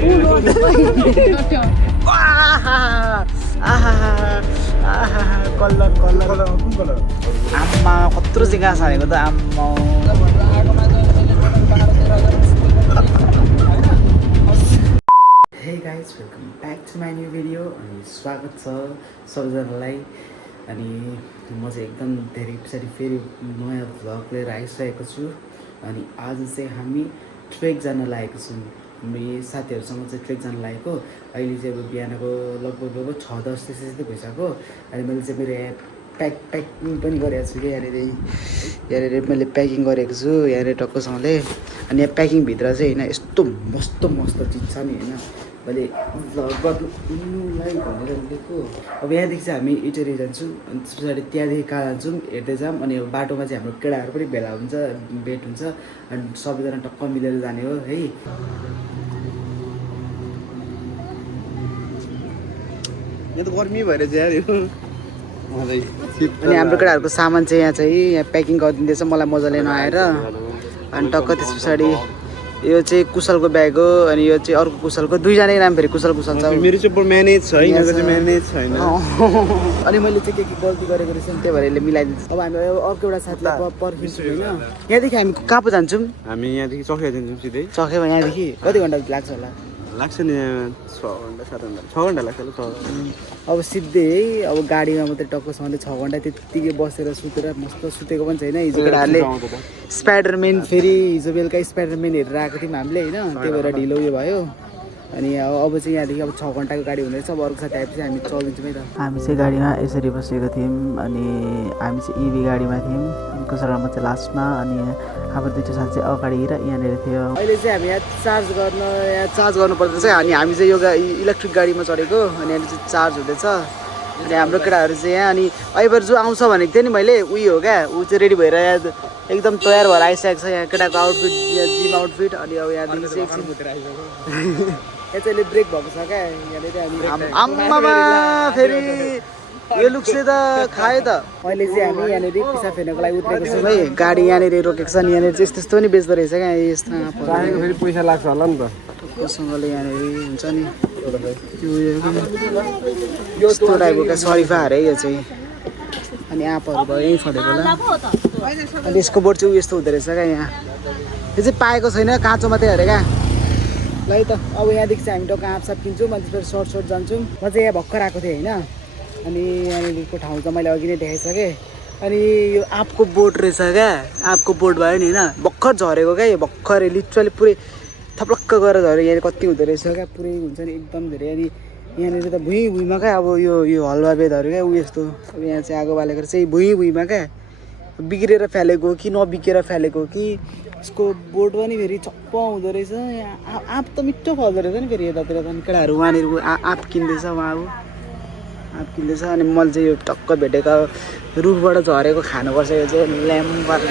colour आम्मा कत्रो चाहिँ घाँस हालेको त आम्मा hey guys welcome back to my new video अनि स्वागत छ सबैजनालाई अनि म चाहिँ एकदम धेरै पछाडि फेरि नयाँ भ्लग लिएर आइसकेको छु अनि आज चाहिँ हामी ट्रेक जान लागेको छौँ हामी साथीहरूसँग चाहिँ ट्रेक जान लागेको अहिले चाहिँ अब बिहानको लगभग 6-10 त्यस्तै भइसक्यो अनि मैले चाहिँ मेरो प्याकिङ पनि गरेको छु कि यहाँनिर मैले प्याकिङ गरेको छु यहाँनिर टक्कसँगले अनि यहाँ प्याकिङभित्र चाहिँ होइन यस्तो मस्त चिज छ नि होइन मैले भ्लग गर्नुलाई भनेर लिएको अब यहाँदेखि चाहिँ हामी इटरी जान्छौँ अनि त्यस पछाडि त्यहाँदेखि कहाँ जान्छौँ हेर्दै जाऊँ अनि बाटोमा चाहिँ हाम्रो केटाहरू पनि भेला हुन्छ भेट हुन्छ अनि सबैजना टक्क मिलेर जाने हो है यहाँ त गर्मी भएर चाहिँ अनि हाम्रो केटाहरूको सामान चाहिँ यहाँ प्याकिङ गरिदिँदैछ मलाई मजाले नआएर अनि टक्क त्यस पछाडि यो चाहिँ कुशलको ब्याग हो अनि यो चाहिँ अर्को कुशलको दुईजनै नाम फेरि कुशल छ मेरो चाहिँ म्यानेज छ यिनीहरूको चाहिँ म्यानेज छैन अनि मैले चाहिँ के गल्ती गरेको रहेछ नि त्यही भएर यसले मिलाइदिन्छ अब हामी अर्को एउटा साथीलाई पर्खिन्छौँ होइन यहाँदेखि हामी कहाँ पो जान्छौँ हामी यहाँदेखि चौखिया जान्छौँ सिधै चौखियामा यहाँदेखि कति घन्टा लाग्छ होला लाग्छ नि 6 घन्टा 7 घन्टा 6 घन्टा लाग्छ होला अब सिधै है अब गाडीमा मात्रै टक्कसँगले 6 घन्टा त्यत्तिकै बसेर सुतेर मस्त सुतेको पनि छैन हिजो केटाहरूले स्पाइडरम्यान फेरि हिजो बेलुका स्पाइडरम्यान हेरेर आएको थियौँ हामीले होइन त्यही भएर ढिलो उयो भयो अनि अब चाहिँ यहाँदेखि अब 6 घन्टाको गाडी हुँदैछ अब अर्को साथी आएपछि हामी चलिदिन्छौँ है त हामी चाहिँ गाडीमा यसरी बसेको थियौँ अनि हामी चाहिँ इभी गाडीमा थियौँ कुशलमा चाहिँ लास्टमा अनि हाम्रो दुईवटा साथी चाहिँ अगाडि र यहाँनिर थियो अहिले चाहिँ हामी यहाँ चार्ज गर्नुपर्दैछ अनि हामी चाहिँ यो इलेक्ट्रिक गाडीमा चढेको अनि अहिले चाहिँ चार्ज हुँदैछ अनि हाम्रो केटाहरू चाहिँ यहाँ अनि अहिले जो आउँछ भनेको थिएँ नि मैले उयो हो क्या ऊ चाहिँ रेडी भएर एकदम तयार भएर आइसकेको छ यहाँ केटाको आउटफिट जिम आउटफिट अनि अब यहाँदेखि चाहिँ यहाँ चाहिँ ब्रेक भएको छ क्या यहाँनिर हामी आम्मामा फेरि यो लुक्सले त खायो त अहिले चाहिँ हामी यहाँनिर पिसाब फेर्नको लागि उत्रेको छौँ है गाडी यहाँनिर रोकेको छ नि यहाँनिर चाहिँ यस्तो नि बेच्दो रहेछ क्या यस्तो फेरि पैसा लाग्छ होला नि त टक्कसँगले यहाँनिर हुन्छ नि यस्तो टाइपको क्या सरिफा अरे यो चाहिँ अनि आँपहरू भयो यहीँ फटेको होला अनि यसको बोर्ड चाहिँ यस्तो हुँदो रहेछ क्या यहाँ यो चाहिँ पाएको छैन काँचो मात्रै अरे क्या ल है त अब यहाँदेखि चाहिँ हामी टक्क आँपसाप किन्छौँ अनि त्यसपछि सर्ट जान्छौँ म चाहिँ यहाँ भर्खर आएको थिएँ होइन अनि यहाँनिरको ठाउँ त मैले अघि नै देखाइसकेँ अनि यो आँपको बोट रहेछ क्या आँपको बोट भयो नि होइन भर्खर झरेको क्या यो भर्खर लिटरली पुरै थप्लक्क गरेर झऱ्यो यहाँनिर कति हुँदो रहेछ क्या पुरै हुन्छ नि एकदम धेरै अनि यहाँनिर त भुइँमा क्या अब यो हलुवा बेदहरू क्या उ यस्तो अब यहाँ चाहिँ आगो बालेको चाहिँ भुइँमा क्या बिग्रेर फालेको कि नबिग्रेर फालेको कि यसको बोट पनि फेरि चप्प हुँदो रहेछ यहाँ आँप त मिठो फल्दो रहेछ नि फेरि यतातिर त केटाहरू उहाँनिर आँप किन्दैछ उहाँ अब आँप किन्दैछ अनि मैले चाहिँ यो टक्क भेटेको रुखबाट झरेको खानुपर्छ यो चाहिँ ल्याम्प पारेर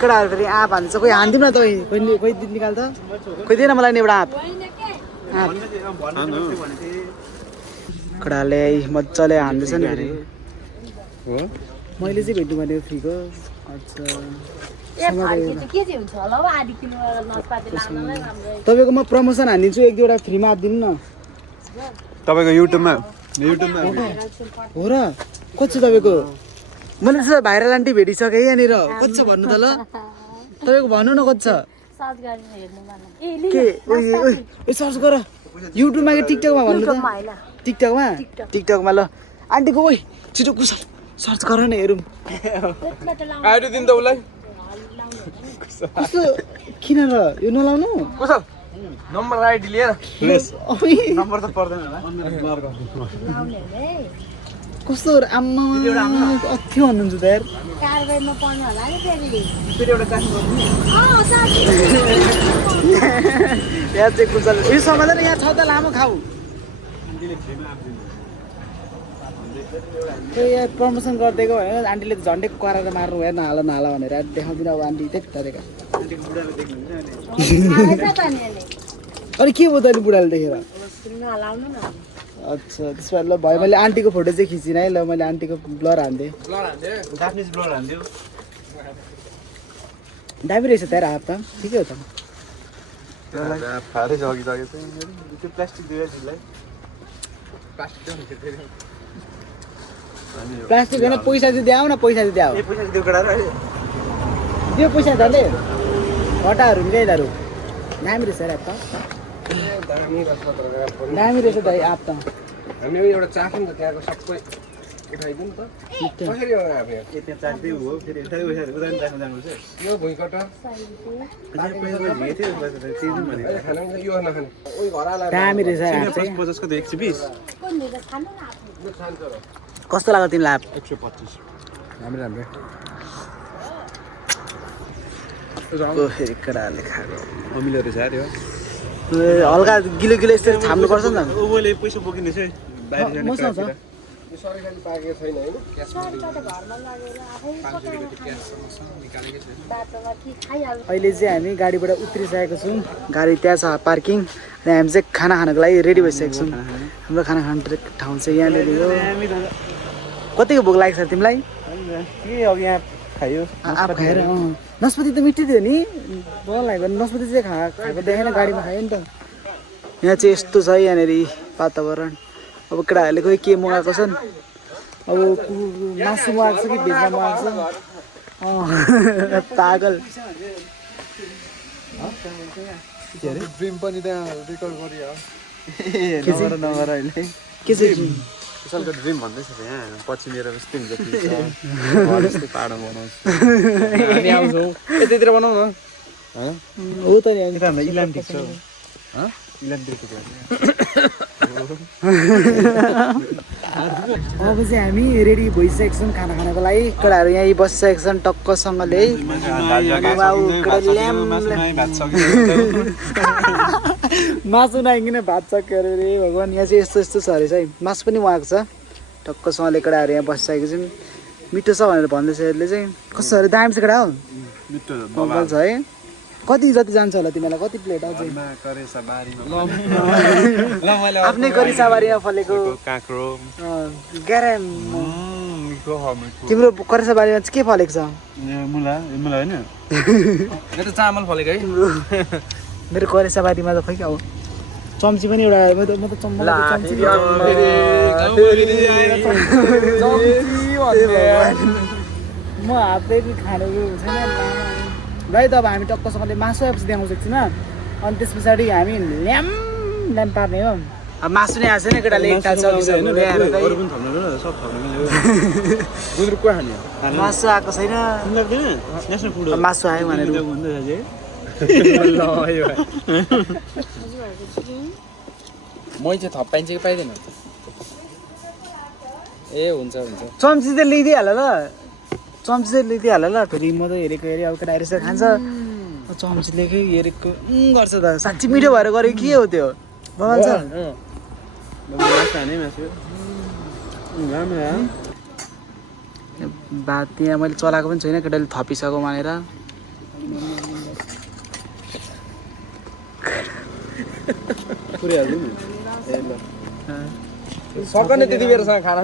केटाहरू फेरि आँप हान्छ कोही हानिदिउँ न तपाईँ खोइ निकाल त खोइ दिएन मलाई नि एउटा आँप केटाहरूले मजाले हान्दैछ नि फेरि मैले चाहिँ भेट्नु भनेको फ्रीको अच्छा तपाईँकोमा प्रमोसन हानिदिन्छु 1-2वटा फ्रीमा हालिदिनु न तपाईँको युट्युबमा हो र कति छ तपाईँको मैले त्यसो भाइरल आन्टी भेटिसकेँ यहाँनिर कति छ भन्नु त ल तपाईँको भन्नु न कति छ के सर्च गर युट्युबमा कि टिकटकमा भन्नु त टिकटकमा ल आन्टीको ओइ छिटो कुशल सर्च गर न हेरौँ दिन त उसलाई कस्तो किन र यो नलाउनु कुशल नम्बर आइडी लिएर नम्बर त पर्दैन होला कस्तो आम्मा अथि भन्नुहुन्छ त यार यहाँ चाहिँ कुशल यो समाधान यहाँ छ त लामो खाऊ त्यो यहाँ प्रमोसन गरिदिएको भनेर आन्टीले त झन्डै कराएर मार्नु भयो नहाला भनेर देखाउँदिनँ अब आन्टी त्यही तरिका अनि के भयो त अहिले बुढाले देखेर अच्छा त्यसो भए ल भयो मैले आन्टीको फोटो चाहिँ खिचिनँ है ल मैले आन्टीको ब्लर हान्दिएँ दामी रहेछ त्यहाँ हात त ठिकै हो त फारै जगिसकेको छ त्यो प्लास्टिक दियो जिल्लाई प्लास्टिक होइन पैसा चाहिँ द्याऊ न पैसा चाहिँ द्याऊ पैसा दियो केटा र दियो पैसा दाले घटाहरू ल्याइदारू दामी रहेछ र त दामी रहेछ दाइ आप त हामीले एउटा चाख्यौँ त त्यहाँको सबै उठाइदिउँ नि त कसरी हो अब यहाँ त्यहाँ चाख्दै हो फेरि यसरी उठाएर उदाहरण राख्न जानुपर्छ यो भुइँकटर खाना यो नखाने उही घर आला दामी रहेछ आप चाहिँ 50 को त 120 कस्तो लाग्यो तिमीलाई आप 125 राम्रो राम्रो फेरि केटाहरूले खाएको अमिलो रहेछ यार यो हल्का गिलो गिलो यस्तो छाम्नुपर्छ नि त ओले पैसा बोकिने छ बाहिर जाने मसँग छ यो सरकारी पाकेको छैन हैन अहिले चाहिँ हामी गाडीबाट उत्रिसकेको छौँ गाडी त्यहाँ छ पार्किङ अनि हामी चाहिँ खाना खानको लागि रेडी भइसकेको छौँ हाम्रो खाना खाने ठाउँ चाहिँ यहाँनिर हो कतिको भोक लाग्छ तिमीलाई के अब यहाँ खायो आफ खाएर नस्पति त मिठो थियो नि बोल लाग्यो नस्पति चाहिँ खाएको देखेन गाडीमा खायो नि त यहाँ चाहिँ यस्तो छ यहाँनिर वातावरण अब केटाहरूले खोइ के मगाएको छन् अब मासु मगाएको छ कि भेजमा मगाएको छ पागल ड्रिम पनि त्यहाँ रेकर्ड गरियो नगर अहिले के चाहिँ कुशलको ड्रिम भन्दैछ यहाँ पछि मेरो यस्तै हुन्छ यस्तै पाहाडमा बनाउँछु हामी आउँछौँ यतैतिर बनाउँ न हो त नि हाम्रो इलाम ठिक छ इलाम ठिक छ अब चाहिँ हामी रेडी भइसकेको छौँ खाना खानको लागि केटाहरू यहीँ बसिसकेको छन् टक्कसँगले मासु नआइकन भात सक्यो अरे रे भगवान् यहाँ चाहिँ यस्तो यस्तो छ अरे है मासु पनि उहाँको छ टक्कसँगले केटाहरू यहाँ बसिसकेको छौँ मिठो छ भनेर भन्दैछ यसले चाहिँ कस्तो अरे दामी छ केटा हो बबल छ है कति जति जान्छ होला तिमीलाई कति प्लेट आउँछ आफ्नै करिसाबारीमा फलेको काँक्रो ग्याराम तिम्रो करिसाबारीमा चाहिँ के फलेको छ मुला मुला होइन यो त चामल फलेको है मेरो करिसाबारीमा त खोइ क्या हो चम्ची पनि एउटा म त चम्ची म हातले खानु छैन भाइ त अब हामी टक्कसँगले मासु आएपछि देखाउन सक्छौँ अनि त्यस पछाडि हामी ल्याम ल्याम पार्ने हो अब मासु नै आएको छैन केटाले मासु आएको छैन मासु आयो भनेर मै चाहिँ थप पाइन्छ कि पाइँदैन ए हुन्छ हुन्छ चम्ची चाहिँ लिइदिइहाल ल चम्ची चाहिँ लिइदिइहाल ल फेरि म त हेरेको हेरेँ अब केटा हेरेर खान्छ चम्चीले के हेरेको गर्छ त साँच्ची मिठो भएर गरेको के हो त्यो भन्छ भात त्यहाँ मैले चलाएको पनि छैन केटाले थपिसक्यो भनेर सक्ने त्यति बेरसँग खाना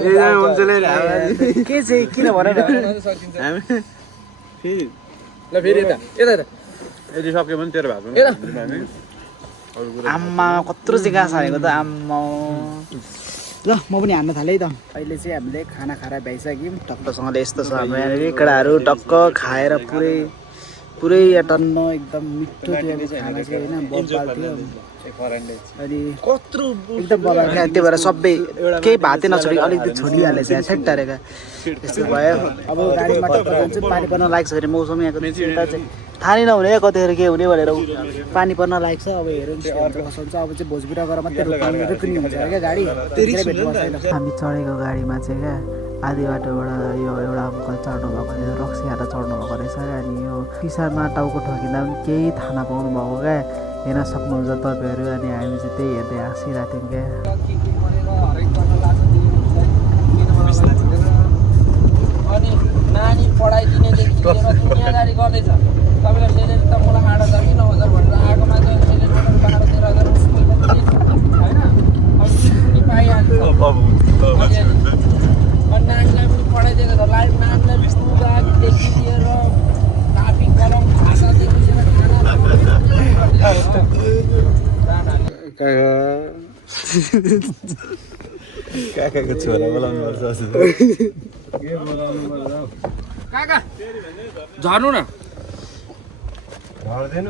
के चाहिँ किन भन न ल फेरि यता यता यता यदि सक्यो भने तेरो भएको आम्मा कत्रो चाहिँ घाँस हालेको त आम्मा ल म पनि हान्न थालेँ है त अहिले चाहिँ हामीले खाना खाएर भ्याइसक्यौँ टक्कसँगले यस्तो छ हाम्रो यहाँनिर केटाहरू टक्क खाएर पुरै टन्न एकदम मिठो थियो खाना चाहिँ होइन बबाल थियो अनि एकदम बबाल क्या त्यही भएर सबै केही भातै नछोडी अलिकति छोडिहालेछ ठ्याक्टारेका यस्तो भयो अब गाडीमा टक्क जान्छु पानी पर्न लाग्छ भने मौसम यहाँको चिन्ता चाहिँ थाहा नै नहुने कतिखेर के हुने भनेर पानी पर्न लाग्छ अब हेरौँ कसो हुन्छ अब चाहिँ भोजपुरा गएर मात्रै रोक्ने हुन्छ क्या गाडी हामी चढेको गाडीमा चाहिँ क्या आधी बाटोबाट यो एउटा अङ्कल चढ्नु भएको रहेछ रक्सी खाएर चढ्नु भएको रहेछ क्या अनि यो पिसारमा टाउको ठोकिँदा पनि केही थाहा नपाउनु भएको क्या हेर्न सक्नुहुन्छ तपाईँहरू अनि हामी चाहिँ त्यही हेर्दै हाँसिरहेको थियौँ क्या अनि नानी पढाइदिनेदेखि लिएर दुनियाँदारी गर्दैछ तपाईँलाई सेलेरी त मलाई 8,000 कि 9,000 भनेर आएको मान्छे सेलेरी 12,000 13,000 होइन अब पनि पाइहाल्छ अनि नानीलाई पनि पढाइदिएको छ नानीलाई लुगादेखि लिएर ट्राफिक कलम खातादेखि लिएर खाना काकाको छोरा बोलाउनु पर्छ के बोलाउनु पर्छ काका झर्नु न झर्दैन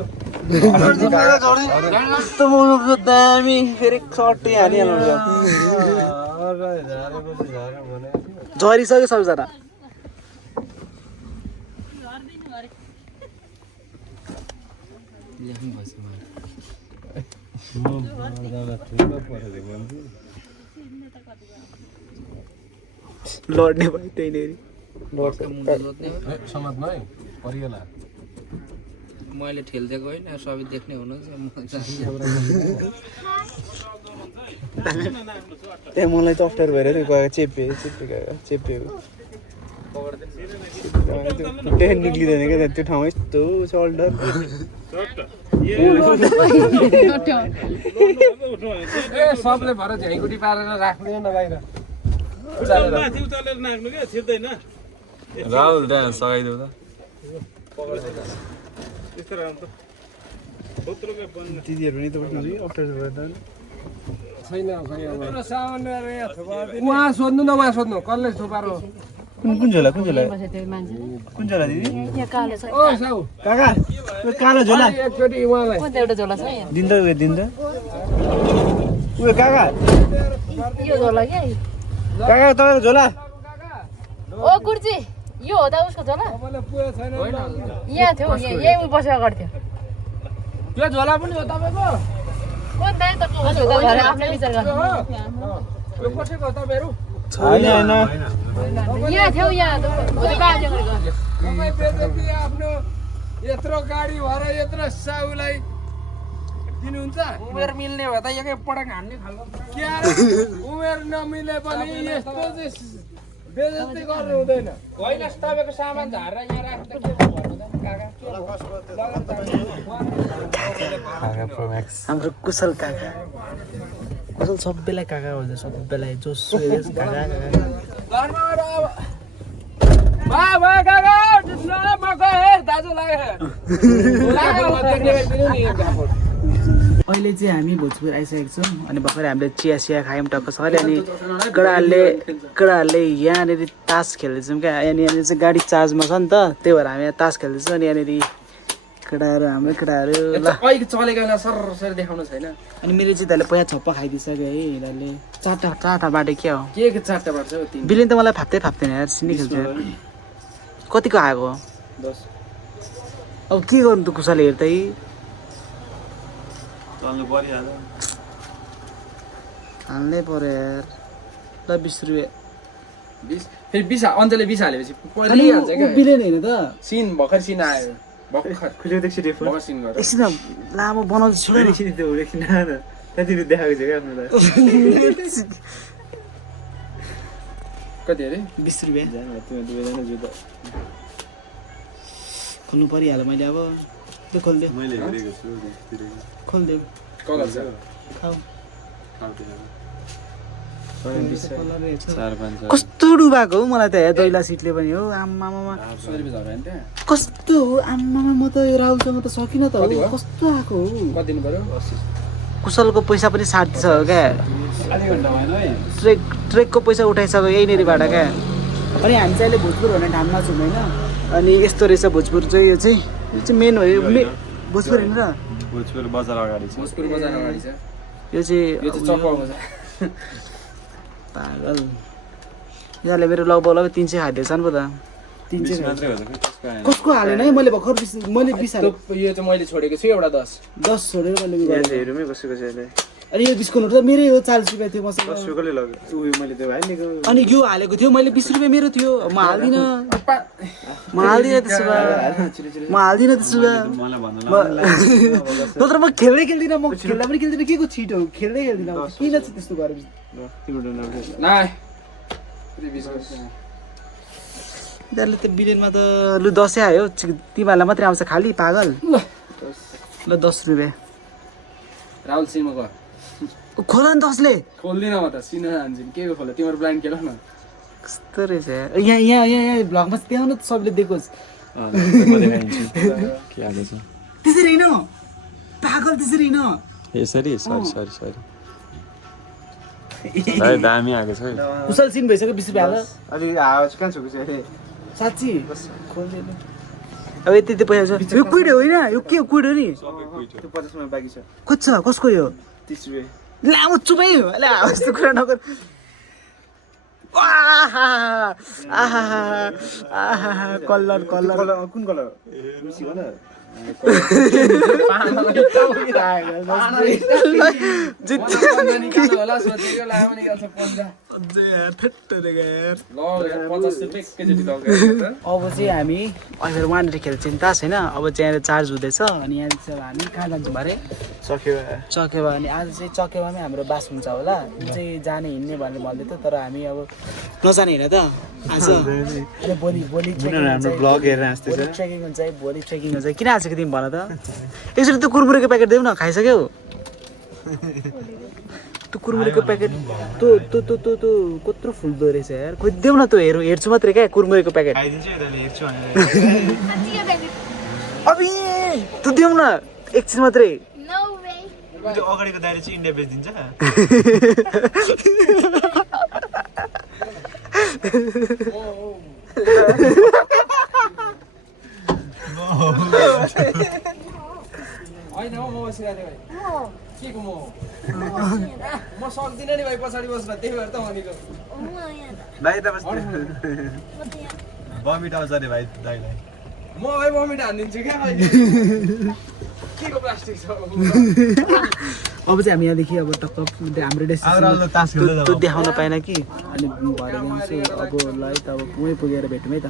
कस्तो मनोको दामी फेरि सट्टै हालिहाल्नु झरेपछि झर्यो भने झरिसक्यो सबजना लड्ने भयो त्यहीँनिर समाजमा है परिएला मैले ठेल्दिएको होइन सबै देख्ने हुनु त्यहाँ मलाई त अप्ठ्यारो भएर नि गएको चेप्यो खुट्टै निक्लिँदैन क्या त्यो ठाउँ यस्तो सल्डर सबले भएर झ्याइकुटी पारेर राख्दैन बाहिर राहुल डान्स सघाइदेऊ त दिदीहरू नि त अप्ठ्यारो भयो त छैन उहाँ सोध्नु न उहाँ सोध्नु कसले थुपारो कुन झोला दिदी ओ साउ काका कालो झोला एकचोटि उहाँलाई दिन त उयो काका काका तपाईँको झोला ओ गुरुजी यो हो त उसको झोला तपाईँलाई पुगेको छैन यहाँ थियो यही बसेर गर्थ्यो त्यो झोला पनि हो तपाईँको कुन दाइ त कसो त घरे आफ्नै विचार गर्नु यो कसैको हो तपाईँहरू होइन यहाँ थियो यहाँ बाजे गरेको तपाईँ बेजती आफ्नो यत्रो गाडी भएर यत्रो साउलाई दिनुहुन्छ उमेर मिल्ने भए त एकै पटक हान्ने खालको क्या उमेर नमिले पनि यस्तो चाहिँ बेजती गर्नु हुँदैन होइन तपाईँको सामान झारेर यहाँ राख्दा के भन्नु त काका हाम्रो कुशल काका कुशल सबैलाई काका भन्छ सबैलाई जोसुकै काका घरबाट अब काका मको हे दाजु अहिले चाहिँ हामी भोजपुर आइसकेको छौँ अनि भर्खर हामीले चिया खायौँ टक्कसँगले अनि केटाहरूले यहाँनिर तास खेल्दैछौँ क्या यहाँनिर चाहिँ गाडी चार्जमा छ नि त त्यही भएर हामी यहाँ तास खेल्दैछौँ अनि यहाँनिर हाम्रो केटाहरू ल अहिले चलेको सर देखाउनु छैन अनि मेरो चाहिँ दाइले पहिला छप्पा खाइदिइसक्यो है यिनीहरूले चारवटा बाटो क्या हो के चारवटा बाट्छ तिमी बिलिन त मलाई फाप्दैन यार सिनी खेल्छ कतिको आएको 10 अब के गर्नु त कुसाले हेर्दै हाल्नै पर्यो यार ल 20 रुपियाँ 20 फेरि 20 अञ्जले 20 हालेपछि अनि बिलेन होइन त सिन भर्खर सिन आयो भर्खर भर्खर सिन गरेर एकछिन लामो बनाउँछ छोड देखाएको छ क्या कति अरे 20 रुपियाँ खोल्नु परिहाल्यो मैले अब त्यो खोलिदियो खोलिदियो कलर छ खाऊ चार पाँच कस्तो डुबाएको हो मलाई त दैला सिटले पनि हो आम्मामा कस्तो हो आम्मामा म त यो राहुलसँग त सकिनँ त हो कस्तो आएको हो कति दिनु पर्यो कुशलको पैसा पनि साटिसक्यो क्या ट्रेकको पैसा उठाइसक्यो यहीँनिरबाट क्या अनि हामी चाहिँ अहिले भोजपुर भन्ने ठाउँमा छौँ होइन अनि यस्तो रहेछ भोजपुर चाहिँ यो चाहिँ मेन हो भोजपुर होइन र भोजपुर बजार अगाडि छ भोजपुर बजार अगाडि छ यो चाहिँ चक्करमा छ पागल यिनीहरूले मेरो लगभग 300 खाइदिएछ नि पो त 300 मात्रै हो त कसको हालेन है मैले भर्खर 20 मैले 20 हालेँ यो चाहिँ मैले छोडेको छु एउटा 10 छोडेर मैले हेरौँ है कसैको चाहिँ अनि यो डिस्काउन्ट त मेरै हो 40 रुपियाँ थियो मसँग कसैकोले लग्यो उयो मैले त्यो भाइ लिएको अनि यो हालेको थियो मैले 20 रुपियाँ मेरो थियो म हाल्दिनँ त्यसो भए मलाई भन्नु नत्र म खेल्दै खेल्दिनँ म खेल्दा पनि खेल्दिनँ के को छिटो खेल्दै खेल्दिनँ किन चाहिँ त्यस्तो गरेपछि यिनीहरूले त बिलियनमा त लु 10 आयो तिमीहरूलाई मात्रै आउँछ खालि पागल ल 10 रुपियाँ राहुल सिनेमा गयो खोल नि 10ले खोल्दिनँ म त सिनेमा हान्छु के खोल्यो तिम्रो प्लान खेल न कस्तो रहेछ यहाँ भ्लगमा चाहिँ त्यहाँ न सबले देखोस् के हालेछ त्यसरी होइन पागल त्यसरी होइन यसरी सरी भाइ दामी आएको छ है कुशल सिन भइसक्यो 20 रुपियाँ हाल अलि हावा चाहिँ कहाँ छ कुछ साँच्ची अब यति पैसा छ यो कुइड होइन यो के कुइड हो नि त्यो 50 मा बाँकी छ कति छ कसको यो 30 रुपैयाँ लामो चुपै अले यस्तो कुरा नगर आहा कलर कुन कलर रुचि हो न होला सोचेको लामो निकाल्छ 15 अब चाहिँ हामी अहिले वहाँनिर खेल चिन्ता छैन अब चाहिँ यहाँ चार्ज हुँदैछ अनि यहाँ चाहिँ हामी कहाँ जान्छौँ अरे चकेवा अनि आज चाहिँ चकेवामै हाम्रो बास हुन्छ होला चाहिँ जाने हिँड्ने भनेर भन्दै थियो तर हामी अब नजाने होइन त आज अनि भोलि ट्रेकिङ हुन्छ है भोलि ट्रेकिङ हुन्छ किन आएको तिमी भन त एकचोटि त्यो कुरमुरेको प्याकेट देऊ न खाइसक्यौ त्यो कुरमुरेको प्याकेट त्यो कत्रो फुल्दो रहेछ यार खोइ देऊ न त्यो हेर्छु मात्रै क्या कुरमुरेको प्याकेट अबि त्यो देऊ न एकछिन मात्रै अगाडिको दाइले चाहिँ इन्डिया बेचिदिन्छ होइन म सिकाएको भाइ के को म सक्दिनँ नि भाइ पछाडि बस्न त्यही भएर त भनेको भाइ त बमिट आउँछ अरे भाइ दाइलाई म भाइ बमिट हानिदिन्छु क्या के को प्लास्टिक छ अब चाहिँ हामी यहाँदेखि अब टक्क हाम्रो डेस्टिनेसन त्यो देखाउन पाएन कि अनि भरे जान्छु अब ल है त अब पुगेर भेटौँ है त